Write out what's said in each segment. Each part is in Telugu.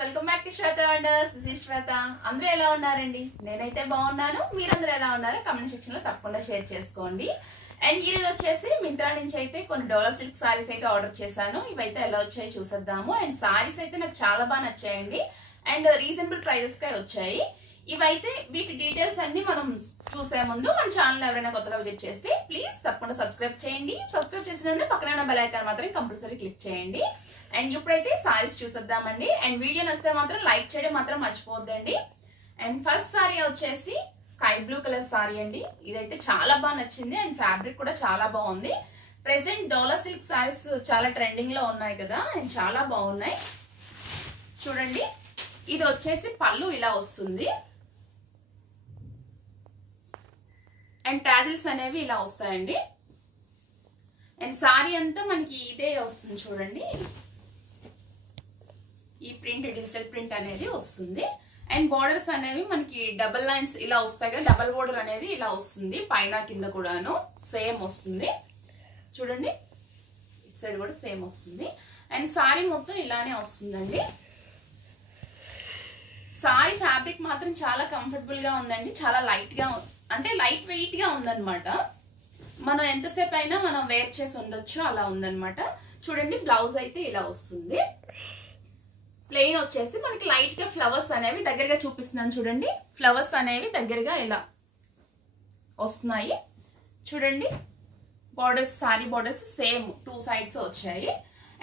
Welcome back to Shweta wonders. This is Shweta. అందరూ ఎలా ఉన్నారండి? నేనైతే బాగున్నాను. మీరందరూ ఎలా ఉన్నారో కామెంట్ సెక్షన్ లో తప్పకుండా షేర్ చేసుకోండి. అండ్ ఈ రోజు వచ్చేసి మింత్రా నుంచి అయితే కొన్ని డోలా సిల్క్ సారీస్ అయితే ఆర్డర్ చేశాను. ఇవైతే ఎలా వచ్చాయి చూసేద్దాము. అండ్ సారీస్ అయితే నాకు చాలా బాగా నచ్చాయండి. అండ్ రీజనబుల్ ప్రైజెస్ కే వచ్చాయి. ఇవైతే వీటి డీటెయిల్స్ అన్ని మనం చూసే ముందు మన ఛానల్ ఎవరైనా కొత్తగా విజిట్ చేస్తే ప్లీజ్ తప్పకుండా సబ్స్క్రైబ్ చేయండి. సబ్స్క్రైబ్ చేసిన పక్కన బెల్ ఐకాన్ మాత్రం కంపల్సరీ క్లిక్ చేయండి. అండ్ ఇప్పుడైతే సారీస్ చూసేద్దామండి. అండ్ వీడియో నచ్చితే మాత్రం లైక్ చేయడం మాత్రం మర్చిపోద్దండి. అండ్ ఫస్ట్ సారీ వచ్చేసి స్కై బ్లూ కలర్ సారీ అండి. ఇదైతే చాలా బాగా నచ్చింది. అండ్ ఫ్యాబ్రిక్ కూడా చాలా బాగుంది. ప్రెసెంట్ డోలా సిల్క్ సారీస్ చాలా ట్రెండింగ్ లో ఉన్నాయి కదా, అండ్ చాలా బాగున్నాయి. చూడండి, ఇది వచ్చేసి పళ్ళు ఇలా వస్తుంది. అండ్ టాజిల్స్ అనేవి ఇలా వస్తాయండి. అండ్ సారీ అంతా మనకి ఇదే వస్తుంది. చూడండి, ఈ ప్రింట్ డిజిటల్ ప్రింట్ అనేది వస్తుంది. అండ్ బోర్డర్స్ అనేవి మనకి డబుల్ లైన్స్ ఇలా వస్తాయి కదా, డబుల్ బోర్డర్ అనేది ఇలా వస్తుంది. పైన కింద కూడాను సేమ్ వస్తుంది. చూడండి, ఇటు సైడ్ కూడా సేమ్ వస్తుంది. అండ్ సారీ మొత్తం ఇలానే వస్తుందండి. సారీ ఫ్యాబ్రిక్ మాత్రం చాలా కంఫర్టబుల్ గా ఉందండి. చాలా లైట్ గా, అంటే లైట్ వెయిట్ గా ఉందన్నమాట. మనం ఎంతసేపు అయినా మనం వేర్ చేసి ఉండొచ్చు, అలా ఉందన్నమాట. చూడండి, బ్లౌజ్ అయితే ఇలా వస్తుంది. ప్లెయిన్ వచ్చేసి మనకి లైట్ గా ఫ్లవర్స్ అనేవి దగ్గరగా చూపిస్తున్నాను. చూడండి, ఫ్లవర్స్ అనేవి దగ్గరగా ఇలా వస్తున్నాయి. చూడండి, borders, sorry borders same two sides వచ్చాయి.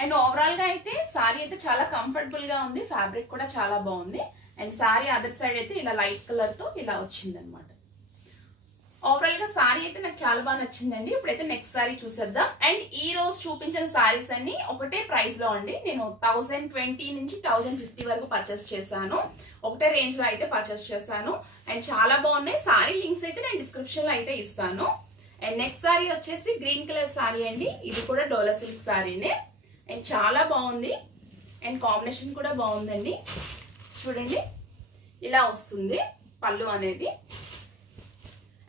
అండ్ ఓవరాల్ గా అయితే సారీ అయితే చాలా కంఫర్టబుల్ గా ఉంది. ఫ్యాబ్రిక్ కూడా చాలా బాగుంది. అండ్ సారీ అదర్ సైడ్ అయితే ఇలా లైట్ కలర్ తో ఇలా వచ్చింది అనమాట. ఓవరాల్ గా సారీ అయితే నాకు చాలా బాగా నచ్చిందండి. ఇప్పుడైతే నెక్స్ట్ సారీ చూసేద్దాం. అండ్ ఈ రోజు చూపించిన సారీస్ అన్ని ఒకటే ప్రైస్ లో అండి. నేను 1020 నుంచి 1050 వరకు పర్చేస్ చేశాను. ఒకటే రేంజ్ లో అయితే పర్చేస్ చేశాను. అండ్ చాలా బాగున్నాయి. సారీ లింక్స్ అయితే నేను డిస్క్రిప్షన్ లో అయితే ఇస్తాను. అండ్ నెక్స్ట్ సారీ వచ్చేసి గ్రీన్ కలర్ సారీ అండి. ఇది కూడా డోలా సిల్క్ సారీనే. అండ్ చాలా బాగుంది. అండ్ కాంబినేషన్ కూడా బాగుందండి. చూడండి, ఇలా వస్తుంది పళ్ళు అనేది.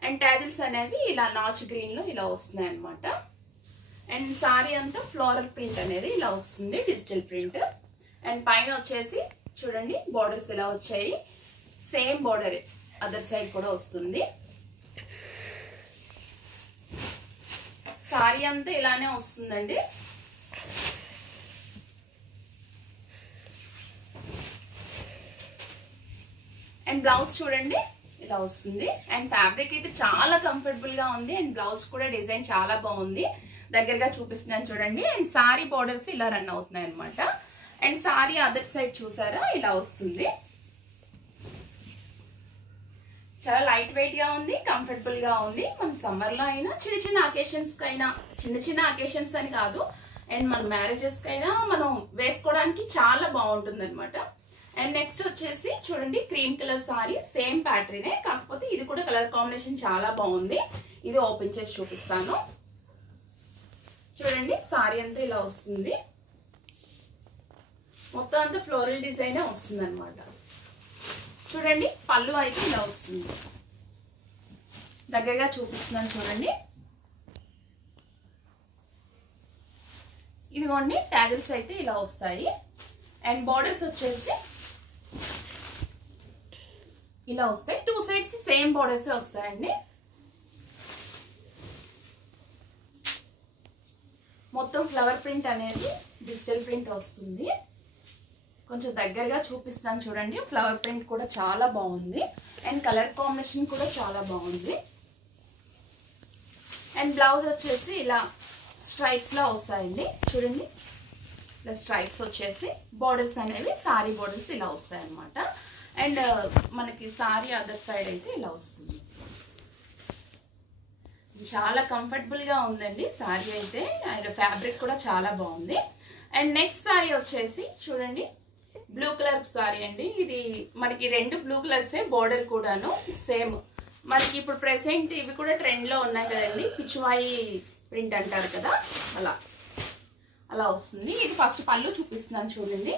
అండ్ టాజిల్స్ అనేవి ఇలా నాచ్ గ్రీన్ లో ఇలా వస్తున్నాయి అనమాట. అండ్ సారీ అంతా ఫ్లోరల్ ప్రింట్ అనేది ఇలా వస్తుంది, డిజిటల్ ప్రింట్. అండ్ పైన వచ్చేసి చూడండి, బార్డర్స్ ఇలా వచ్చాయి. సేమ్ బార్డర్ అదర్ సైడ్ కూడా వస్తుంది. సారీ అంతా ఇలానే వస్తుందండి. అండ్ బ్లౌజ్ చూడండి, ఇలా వస్తుంది. అండ్ ఫ్యాబ్రిక్ అయితే చాలా కంఫర్టబుల్ గా ఉంది. అండ్ బ్లౌజ్ కూడా డిజైన్ చాలా బాగుంది. దగ్గరగా చూపిస్తున్నాను చూడండి. అండ్ సారీ బోర్డర్స్ ఇలా రన్ అవుతున్నాయి అనమాట. అండ్ సారీ అదర్ సైడ్ చూసారా, ఇలా వస్తుంది. చాలా లైట్ వెయిట్ గా ఉంది, కంఫర్టబుల్ గా ఉంది. మన సమ్మర్ లో అయినా చిన్న చిన్న అకేషన్స్ కైనా, చిన్న అకేషన్స్ అని కాదు, అండ్ మన మ్యారేజెస్ కైనా మనం వేసుకోవడానికి చాలా బాగుంటుంది అనమాట. అండ్ నెక్స్ట్ వచ్చేసి చూడండి, క్రీమ్ కలర్ సారీ, సేమ్ ప్యాటర్నే, కాకపోతే ఇది కూడా కలర్ కాంబినేషన్ చాలా బాగుంది. ఇది ఓపెన్ చేసి చూపిస్తాను. చూడండి, సారీ అంతా ఇలా వస్తుంది. మొత్తం అంతా ఫ్లోరల్ డిజైన్ వస్తుంది అనమాట. చూడండి, పళ్ళు అయితే ఇలా వస్తుంది. దగ్గరగా చూపిస్తున్నాను చూడండి. ఇదిగోండి, టాజిల్స్ అయితే ఇలా వస్తాయి. అండ్ బార్డర్స్ వచ్చేసి ఇలా వస్తాయి. టూ సైడ్స్ సేమ్ బోర్డర్స్ వస్తాయండి. మొత్తం ఫ్లవర్ ప్రింట్ అనేది డిజిటల్ ప్రింట్ వస్తుంది. కొంచెం దగ్గరగా చూపిస్తాను చూడండి. ఫ్లవర్ ప్రింట్ కూడా చాలా బాగుంది. అండ్ కలర్ కాంబినేషన్ కూడా చాలా బాగుంది. అండ్ బ్లౌజ్ వచ్చేసి ఇలా స్ట్రైప్స్ లా వస్తాయండి. చూడండి, ఇలా స్ట్రైప్స్ వచ్చేసి బోర్డర్స్ అనేవి సారీ బోర్డర్స్ ఇలా వస్తాయి అన్నమాట. అండ్ మనకి సారీ అదర్ సైడ్ అయితే ఇలా వస్తుంది. చాలా కంఫర్టబుల్ గా ఉందండి సారీ అయితే. అండ్ ఫ్యాబ్రిక్ కూడా చాలా బాగుంది. అండ్ నెక్స్ట్ సారీ వచ్చేసి చూడండి, బ్లూ కలర్ సారీ అండి. ఇది మనకి రెండు బ్లూ కలర్సే, బోర్డర్ కూడాను సేమ్. మనకి ఇప్పుడు ప్రెసెంట్ ఇవి కూడా ట్రెండ్ లో ఉన్నాయి కదండి, పిచ్చువాయి ప్రింట్ అంటారు కదా, అలా వస్తుంది. ఇది ఫస్ట్ పళ్ళు చూపిస్తున్నాను చూడండి.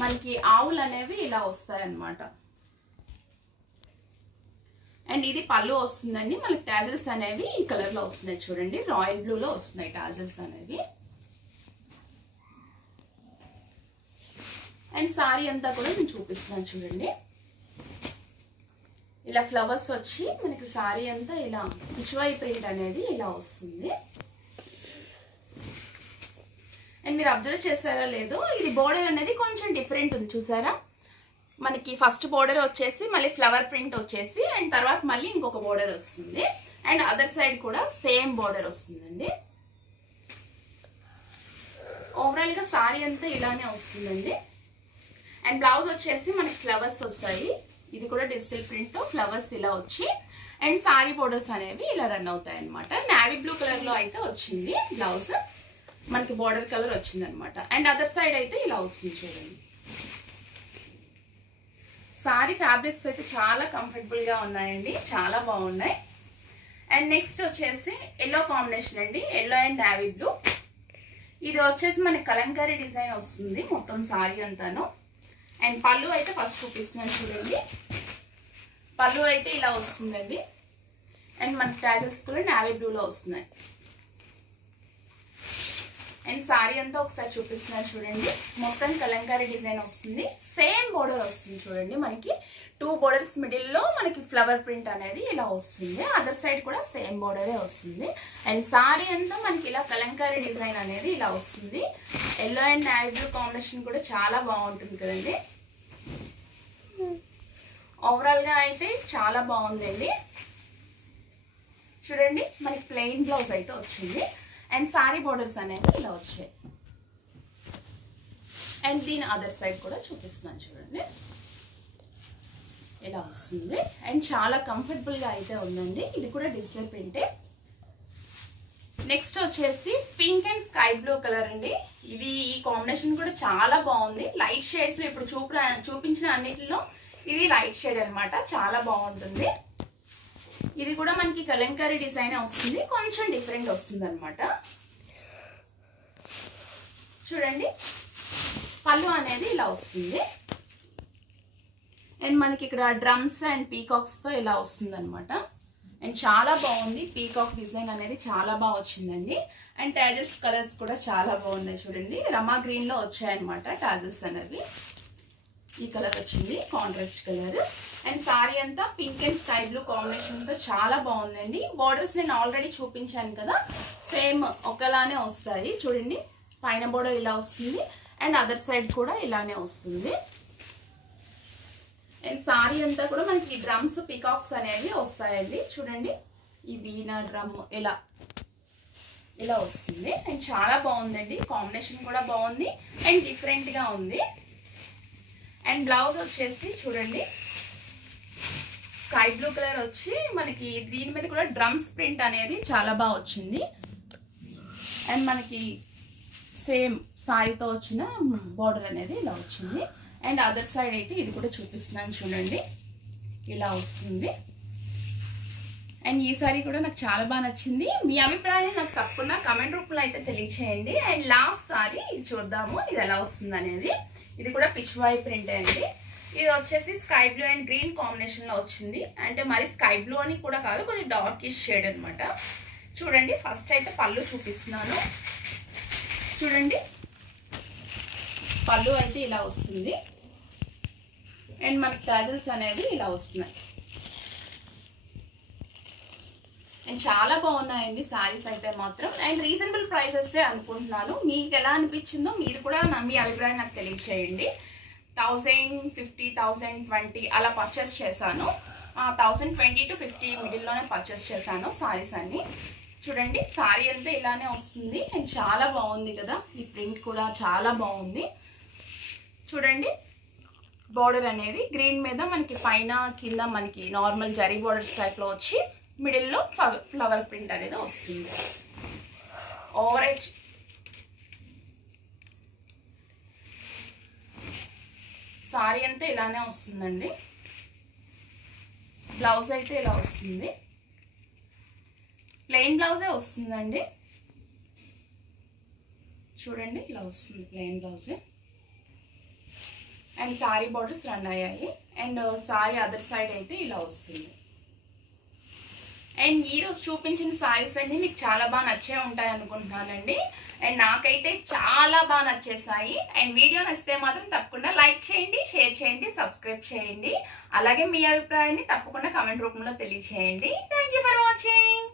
మనకి ఆవులు అనేవి ఇలా వస్తాయి అన్నమాట. అండ్ ఇది పళ్ళు వస్తుందండి. మనకి టాజిల్స్ అనేవి ఈ కలర్ లో వస్తున్నాయి చూడండి, రాయల్ బ్లూ లో వస్తున్నాయి టాజిల్స్ అనేవి. అండ్ సారీ అంతా కూడా నేను చూపిస్తున్నాను చూడండి. ఇలా ఫ్లవర్స్ వచ్చి మనకి సారీ అంతా ఇలా పిచ్వాయి ప్రింట్ అనేది ఇలా వస్తుంది. అండ్ మీరు అబ్జర్వ్ చేశారా లేదో, ఇది బోర్డర్ అనేది కొంచెం డిఫరెంట్ ఉంది చూసారా. మనకి ఫస్ట్ బోర్డర్ వచ్చేసి మళ్ళీ ఫ్లవర్ ప్రింట్ వచ్చేసి అండ్ తర్వాత మళ్ళీ ఇంకొక బోర్డర్ వస్తుంది. అండ్ అదర్ సైడ్ కూడా సేమ్ బోర్డర్ వస్తుందండి. ఓవరాల్ గా సారీ అంతా ఇలానే వస్తుందండి. అండ్ బ్లౌజ్ వచ్చేసి మనకి ఫ్లవర్స్ వస్తాయి. ఇది కూడా డిజిటల్ ప్రింట్ తో ఫ్లవర్స్ ఇలా వచ్చి అండ్ సారీ బోర్డర్స్ అనేవి ఇలా రన్ అవుతాయి అనమాట. నావీ బ్లూ కలర్ లో అయితే వచ్చింది బ్లౌజ్, మనకి బోర్డర్ కలర్ వచ్చింది అనమాట. అండ్ అదర్ సైడ్ అయితే ఇలా వస్తుంది చూడండి. సారీ ఫ్యాబ్రిక్స్ అయితే చాలా కంఫర్టబుల్ గా ఉన్నాయండి, చాలా బాగున్నాయి. అండ్ నెక్స్ట్ వచ్చేసి ఎల్లో కాంబినేషన్ అండి, ఎల్లో అండ్ నావీ బ్లూ. ఇది వచ్చేసి మనకి కలంకారీ డిజైన్ వస్తుంది మొత్తం సారీ అంతాను. అండ్ పళ్ళు అయితే ఫస్ట్ చూపిస్తున్నాను చూడండి. పళ్ళు అయితే ఇలా వస్తుందండి. అండ్ మనకి టాజల్స్ కూడా నావీ బ్లూలో వస్తున్నాయి. అండ్ సారీ అంతా ఒకసారి చూపిస్తున్నాను చూడండి. మొత్తం కలంకారీ డిజైన్ వస్తుంది, సేమ్ బోర్డర్ వస్తుంది చూడండి. మనకి 2 బోర్డర్స్ మిడిల్ లో మనకి ఫ్లవర్ ప్రింట్ అనేది ఇలా వస్తుంది. అదర్ సైడ్ కూడా సేమ్ బోర్డరే వస్తుంది. అండ్ సారీ అంతా మనకి ఇలా కలంకారీ డిజైన్ అనేది ఇలా వస్తుంది. Yellow and navy blue combination కూడా చాలా బాగుంటుంది కదండి. ఓవరాల్ గా అయితే చాలా బాగుందండి. చూడండి మనకి ప్లెయిన్ బ్లౌజ్ అయితే వచ్చింది అండ్ సారీ బోర్డర్స్ అనేవి ఇలా వచ్చాయి. అండ్ దీని అదర్ సైడ్ కూడా చూపిస్తున్నాను చూడండి, ఇలా వస్తుంది. అండ్ చాలా కంఫర్టబుల్ గా అయితే ఉందండి. ఇది కూడా డిజిటల్ ప్రింటే. నెక్స్ట్ వచ్చేసి pink and sky blue colour అండి. ఇది ఈ కాంబినేషన్ కూడా చాలా బాగుంది. లైట్ షేడ్స్ లో ఇప్పుడు చూపించిన అన్నిటిలో ఇది లైట్ షేడ్ అన్నమాట, చాలా బాగుంటుంది. ఇది కూడా మనకి కలంకారీ డిజైన్ వస్తుంది, కొంచెం డిఫరెంట్ వస్తుంది అనమాట. చూడండి పళ్ళు అనేది ఇలా వస్తుంది. అండ్ మనకి ఇక్కడ డ్రమ్స్ అండ్ పీకాక్స్ తో ఇలా వస్తుంది అనమాట. అండ్ చాలా బాగుంది, పీకాక్ డిజైన్ అనేది చాలా బాగా వచ్చిందండి. అండ్ టాజల్స్ కలర్స్ కూడా చాలా బాగున్నాయి చూడండి. రమా గ్రీన్ లో వచ్చాయన్నమాట టాజల్స్ అనేవి. ఈ కలర్ వచ్చింది కాంట్రాస్ట్ కలర్. అండ్ సారీ అంతా pink and sky blue combination తో చాలా బాగుందండి. బోర్డర్స్ నేను ఆల్రెడీ చూపించాను కదా, సేమ్ ఒకలానే వస్తాయి చూడండి. పైన బోర్డర్ ఇలా వస్తుంది అండ్ అదర్ సైడ్ కూడా ఇలానే వస్తుంది. అండ్ సారీ అంతా కూడా మనకి డ్రమ్స్ పీకాక్స్ అనేవి వస్తాయండి చూడండి. ఈ వీణ డ్రమ్ ఇలా వస్తుంది. అండ్ చాలా బాగుందండి, కాంబినేషన్ కూడా బాగుంది అండ్ డిఫరెంట్ గా ఉంది. అండ్ బ్లౌజ్ వచ్చేసి చూడండి స్కై బ్లూ కలర్ వచ్చి మనకి దీని మీద కూడా డ్రమ్స్ ప్రింట్ అనేది చాలా బాగా వచ్చింది. అండ్ మనకి సేమ్ సారీతో వచ్చిన బార్డర్ అనేది ఇలా వచ్చింది. అండ్ అదర్ సైడ్ అయితే ఇది కూడా చూపిస్తున్నాను చూడండి, ఇలా వస్తుంది. అండ్ ఈ సారీ కూడా నాకు చాలా బాగా నచ్చింది. మీ అభిప్రాయం నాకు తప్పకుండా కమెంట్ రూపంలో అయితే తెలియచేయండి. అండ్ లాస్ట్ సారీ ఇది చూద్దాము, ఇది ఎలా వస్తుంది అనేది. ఇది కూడా పిచ్వాయి ప్రింట్ అండి. ఇది వచ్చేసి sky blue and green combination లో వచ్చింది. అంటే మరి స్కై బ్లూ అని కూడా కాదు, కొంచెం డార్కిష్ షేడ్ అనమాట. చూడండి ఫస్ట్ అయితే పళ్ళు చూపిస్తున్నాను చూడండి. పళ్ళు అయితే ఇలా వస్తుంది అండ్ మనకి టాజల్స్ అనేవి ఇలా వస్తున్నాయి. అండ్ చాలా బాగున్నాయండి సారీస్ అయితే మాత్రం. అండ్ రీజనబుల్ ప్రైసెస్ అనుకుంటున్నాను. మీకు ఎలా అనిపించిందో మీరు కూడా మీ అభిప్రాయం నాకు తెలియచేయండి. 1050, 1020 అలా పర్చేస్ చేశాను. 1020 to 50 మిడిల్లోనే పర్చేస్ చేశాను సారీస్ అన్ని. చూడండి సారీ అంతా ఇలానే వస్తుంది అండ్ చాలా బాగుంది కదా. ఈ ప్రింట్ కూడా చాలా బాగుంది చూడండి. బార్డర్ అనేది గ్రీన్ మీద మనకి పైన కింద మనకి నార్మల్ జరీ బార్డర్స్ టైప్ లో వచ్చి మిడిల్లో ఫ్లవర్ ప్రింట్ అనేది వస్తుంది. ఓవరేజ్ సారీ అంతా ఇలానే వస్తుందండి. బ్లౌజ్ అయితే ఇలా వస్తుంది, ప్లెయిన్ బ్లౌజే వస్తుందండి. చూడండి ఇలా వస్తుంది ప్లెయిన్ బ్లౌజే. అండ్ సారీ బార్డర్స్ రన్ అయ్యాయి. అండ్ సారీ అదర్ సైడ్ అయితే ఇలా వస్తుంది. అండ్ ఈ రోజు చూపించిన సారీస్ అన్ని మీకు చాలా బాగా నచ్చే ఉంటాయి అనుకుంటున్నానండి. అండ్ నాకైతే చాలా బాగా నచ్చేసాయి. అండ్ వీడియో నచ్చితే మాత్రం తప్పకుండా లైక్ చేయండి, షేర్ చేయండి, సబ్స్క్రైబ్ చేయండి. అలాగే మీ అభిప్రాయాన్ని తప్పకుండా కామెంట్ రూపంలో తెలియజేయండి. Thank you for watching.